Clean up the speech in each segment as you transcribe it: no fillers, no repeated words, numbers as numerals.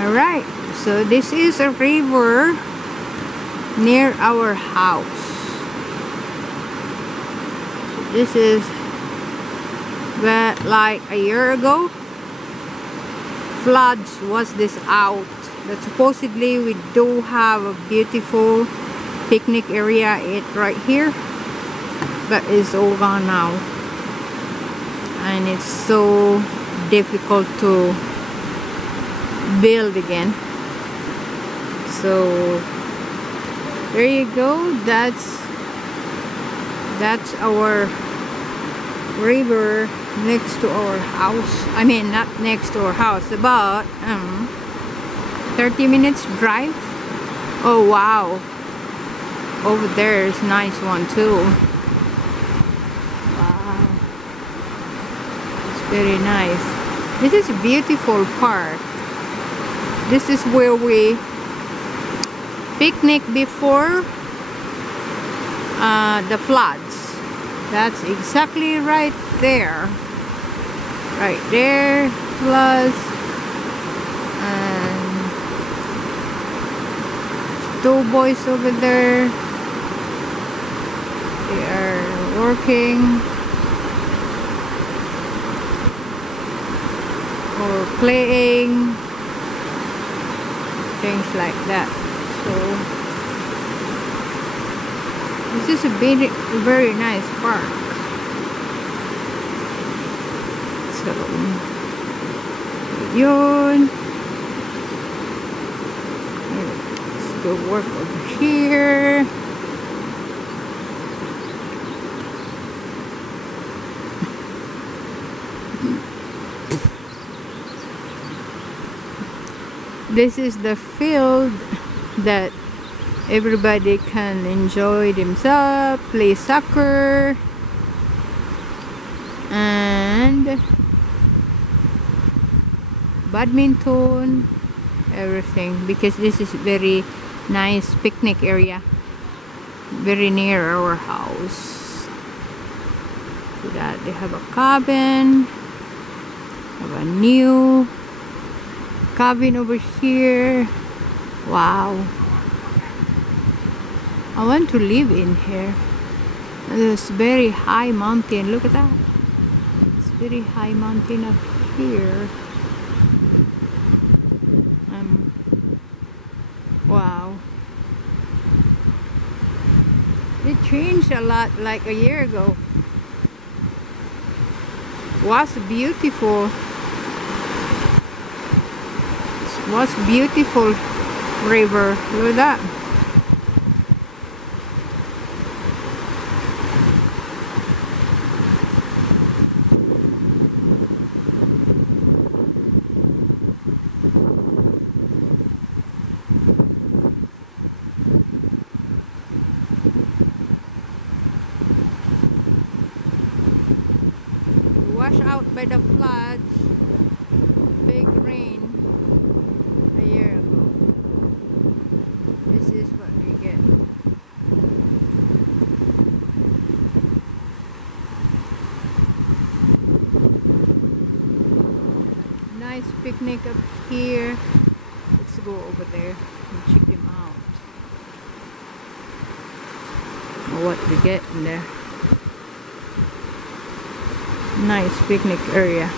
Alright, so this is a river near our house. This is like a year ago, floods was this out. That supposedly we do have a beautiful picnic area right here, but it's all gone now, and it's so difficult to build again. So there you go. That's our river next to our house. I mean, not next to our house, about 30 minutes drive. Oh wow, over there is a nice one too. Wow, it's very nice. This is a beautiful park. This is where we picnic before the floods. That's exactly right there. Right there, plus and two boys over there. They are working or playing, things like that. So this is a very nice park. So yun. Let's go work over here. This is the field that everybody can enjoy themselves, play soccer and badminton, everything, because this is very nice picnic area, very near our house. So that they have a cabin, have a new cabin over here. Wow, I want to live in here. There's very high mountain. Look at that. It's very high mountain up here. Wow. It changed a lot like a year ago. Was beautiful. Was beautiful river. Look at that. Washed out by the floods, big rain a year ago. This is what we get. Nice picnic up here. Let's go over there and check them out. What we get in there. Nice picnic area.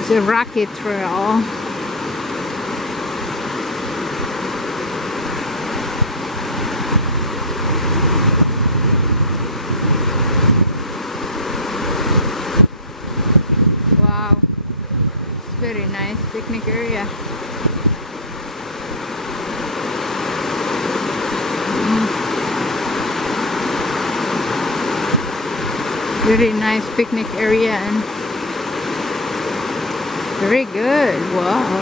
It's a rocky trail. Very nice picnic area. Very nice picnic area and very good. Wow.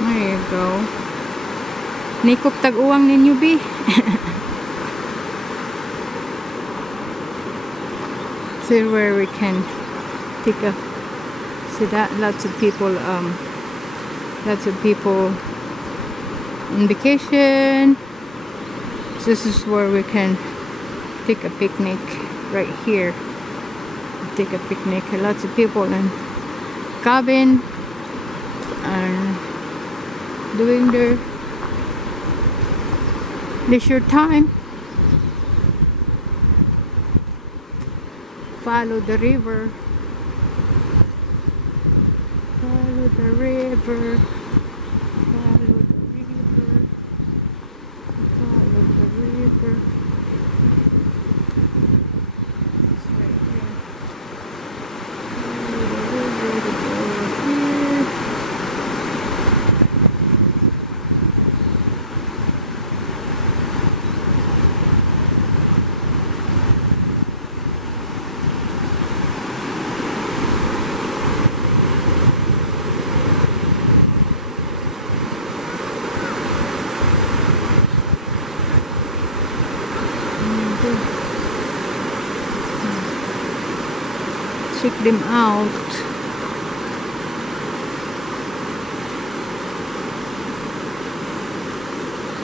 There you go. Nikop tag-uwang ninyo, bi. See where we can take a, see that lots of people on vacation. This is where we can take a picnic right here. Take a picnic. Lots of people in cabin and doing their leisure time. Follow the river. Follow the river. Follow the river. Follow the river. It's right here. Follow the river to go here. Check them out.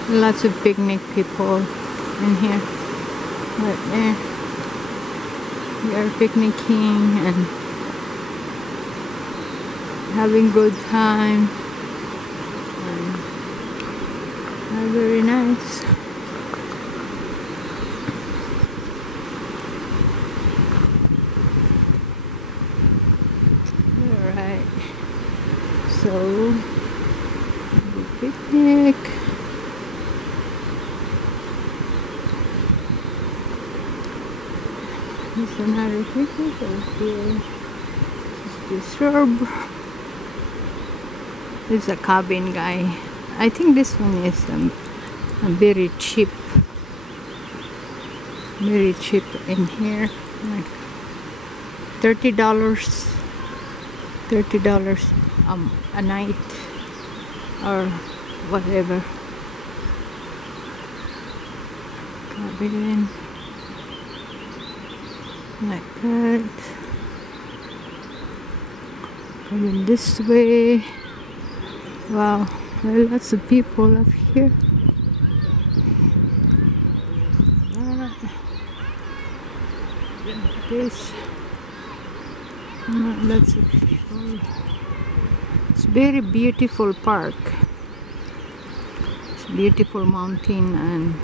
Lots of picnic people in here. Right there. We are picnicking and having good time. And very nice. So, the picnic. There's another picnic over here. This herb. It's a cabin guy. I think this one is very cheap. Very cheap in here. Like $30. $30 a night or whatever. Cabin like that. Coming this way. Wow, there are lots of people up here. This. Lots of people. It's very beautiful park. It's beautiful mountain and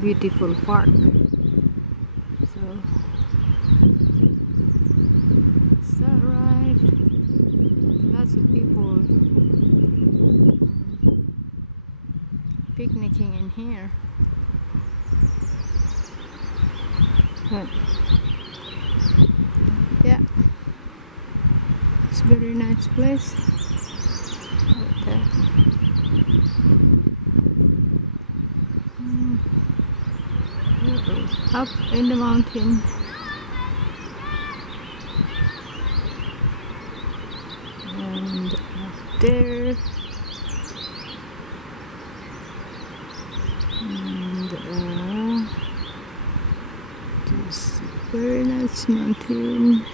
beautiful park. So is that right? Lots of people picnicking in here. But yeah, it's a very nice place. Okay. Up in the mountain. And up there. And this very nice mountain.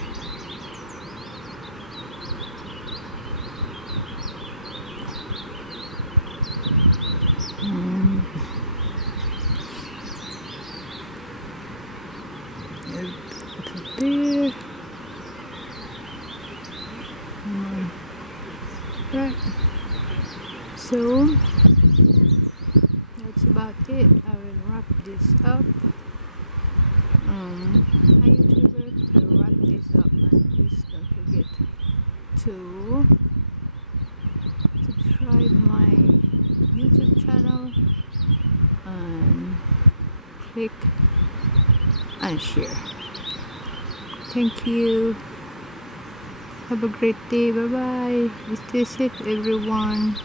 There. Right. So that's about it. I will wrap this up. Hi YouTubers, I will wrap this up, and please don't forget to subscribe my YouTube channel and click and share. Thank you. Have a great day. Bye bye. Stay safe, everyone.